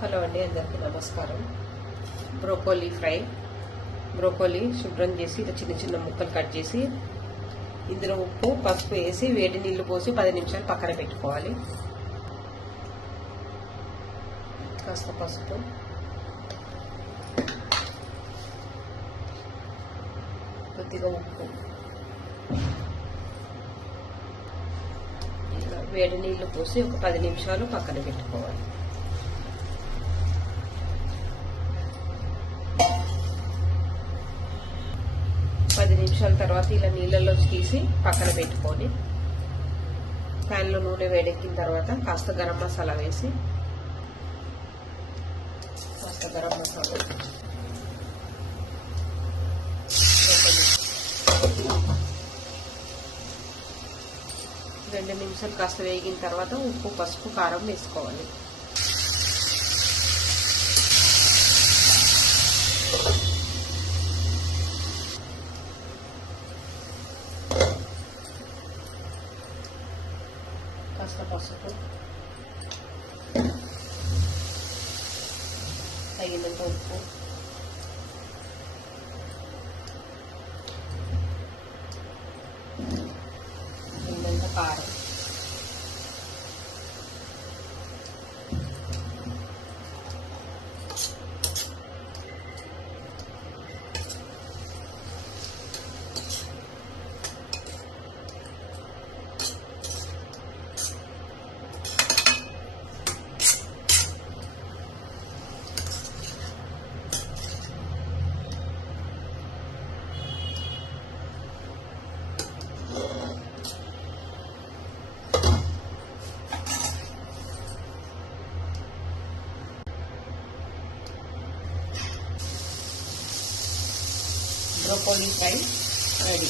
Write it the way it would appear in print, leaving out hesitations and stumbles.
Hello అండి, అందరికీ నమస్కారం. Broccoli fry. బ్రోకోలీ శుభ్రం చేసి ఇలా చిన్న చిన్న ముక్కలు కట్ చేసి ఇందులో ఉప్పు పసుపు వేసి వేడి నీళ్లు పోసి 10 నిమిషాలు పక్కన పెట్టుకోవాలి. కాస్త పసుపు, కొద్దిగా ఉప్పు, ఇలా వేడి నీళ్లు పోసి ఒక 10 నిమిషాలు పక్కన పెట్టుకోవాలి. నిమిషాల తర్వాత ఇలా నీళ్ళల్లో తీసి పక్కన పెట్టుకొని ప్యాన్లో నూనె వేడెక్కిన తర్వాత కాస్త గరం మసాలా వేసి కాస్త గరం మసాలా 2 నిమిషాలు కాస్త వేగిన తర్వాత ఉప్పు పసుపు కారం వేసుకోవాలి. కాస్త పసుపు, తగినంత ఉప్పు, తగినంత కారం, బ్రోకోలీ ఫ్రై రెడీ.